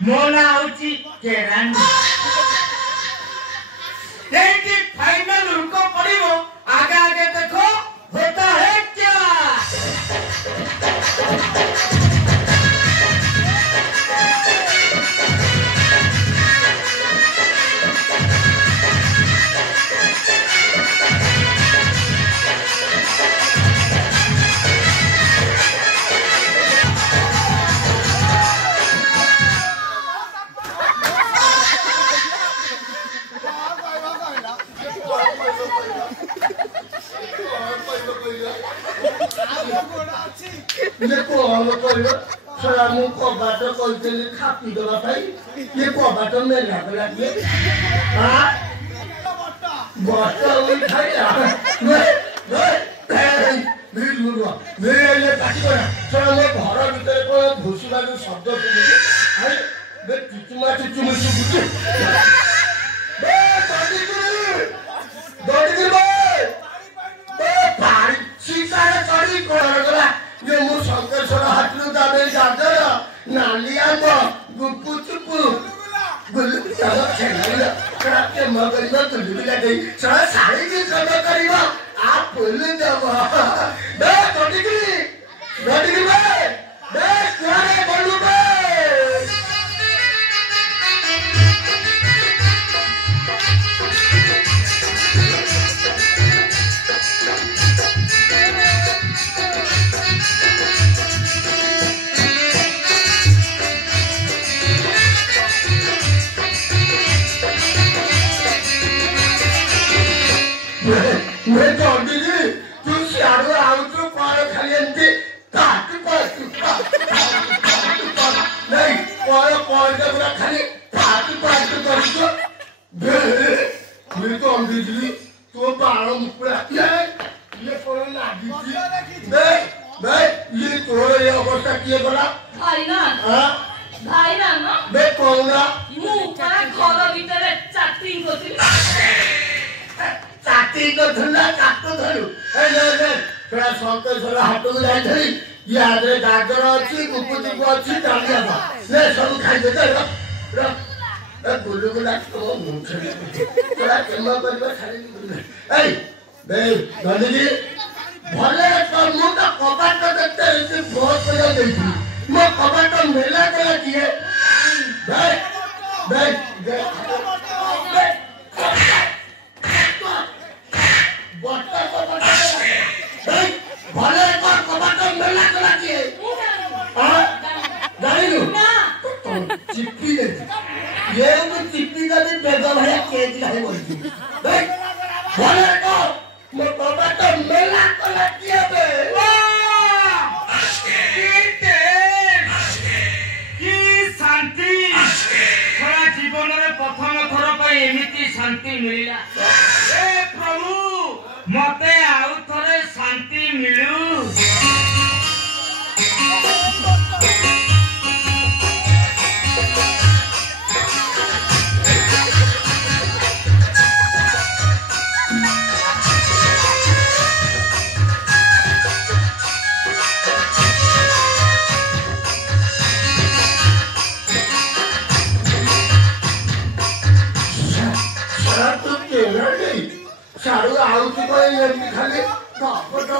मोना होची केरांडी ये फाइनल उनको पड़िबो आगे आगे देखो होता है क्या ये कौन करियो सारा मुंह को बात कहते खापी देबा भाई ये को बात में लागला ये हां बाटा उई खाया मैं मुरुआ मैं ये काटी करा सारा मैं घर भीतर को घुसला जो शब्द सुनी अरे मैं चुचुमा सुबुची बे दौड़ी बे भारी सीतारे चढ़ी कोला ये मु शंकर हाटू दाबे जादर नालिया गुप्पू चुप्पू गुल्लू सब खेला के मगरी में गुल्लू लगे सारा साड़ी की सब करीबा आप बोल देबो बे टोटिकरी बे कुआरे बोलू बे मैं जल्दी जी तू सियारो आउ तो पार खाली एंती काट नहीं पार जब खाली काट कर तो मैं तो अंधी जी तो बारो मुकड़ा ये कोन लागी बे ये तो ये अवस्था किए बड़ा भाई ना ना बे कोना मु का घर भीतर चाटिंग करती चाटी को धुला काटो धरु ए ने थोड़ा शंकर हाट को जाई धरी ये आदरे गाजर अछि कुकुटी को अछि डालिया बा ले सब खाइ दे र ए गुल्लू गुला तो मुख थोड़ा केमा करबा खाली ए बे गांधी जी भले तो मु तो कबाट देखते इसे बहुत बड़ा देती मो कबाट मेला करा किए बे बट्टा को भले को कबाट मेला करा किए हां गाड़ी ना चिप्पी दे ये तो चिप्पी का भी बेगम है केजी है बोलती भाई भले को मो कबाट मेला करा किए बे की शांति थोड़ा जीवन रे प्रथम थर पे एमिति शांति मिलिला ए प्रभु मते आउ थरे शांति मिलू सारू आउ की कोई ये खाली पटो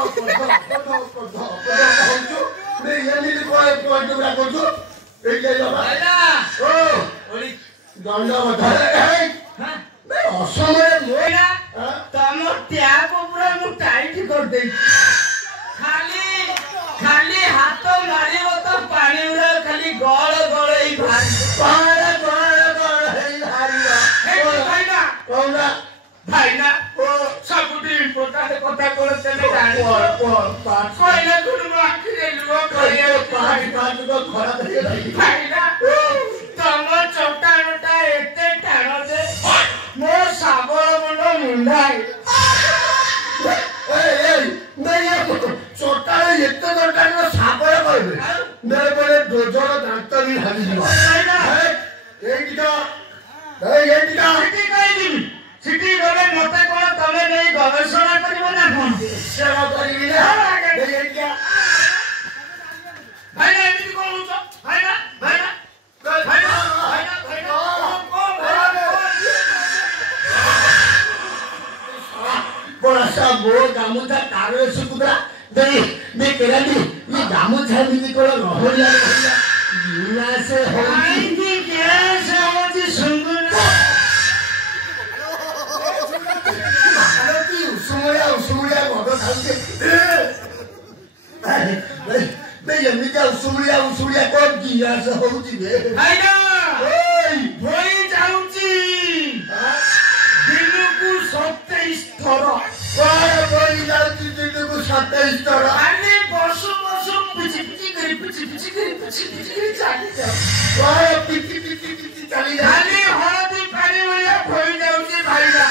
होजो ने ये नी कोई पॉइंट उड़ा करजो ए ले जा भाईला ओ ओली दंड बता हां मैं असमय मोइला तम ट्याप पूरा मु टाइट कर दे खाली हाथ मारिबो तो पानी उड़ा खाली गळ ही भारी गळ ही भारी हे भाईला कोना भाईना ओ सबुटी इम्पोर्टेंट कथा करते ने जानी कोइला गुरु आखि रे लुओ करिए पाँच को खरा धरे भाईना ओ तम चौटानटा एते टाण दे मो साबळ मुंडो मुंडाई ए मैं ये चौटाने एते दरकार न साबळ कहबे मेरे बोले दोजोर दांत भी हाली दिबा भाईना एटिका सिटी कहि दिबी सिटी गले मते कोन तमे नै गवेषणा करिवो ना कोन सेवा करिवि ना ए क्या भाईना एमिति कोन छ भाईना गामुछा कारो सुकुदा दे मैं केराली ये गामुछा मिली को रहलिया गिना से होई की कैसे होती सुंगुना भारती उसुमुड़िया गोदो खाते मैं यमिका उसुमुड़िया को गिया से होती बे भाईना ओई भई जाउची दिनकू 27 थर ओए भई जाउची दिनकू 27 थर खाली बसु पिची करी चाली जाओ ओए पिची चली जा खाली हळदी पानी भलिया भई जाउची भाईना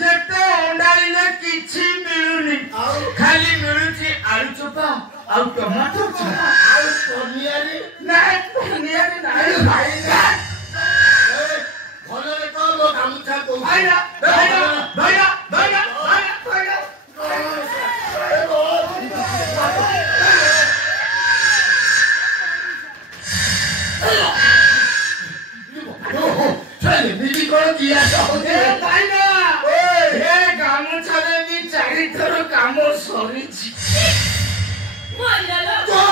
जेते अंडाइले किछि मिलुनी खाली मिलुची आलू चोपा आउ टमाटर चोपा आउ पनियारी नाइ भाईना भलरे को गामुछा को भाईना चले मिली को दिया ए भाईना ए गामुछारे भी 4 थर काम सरीची मरियालो तो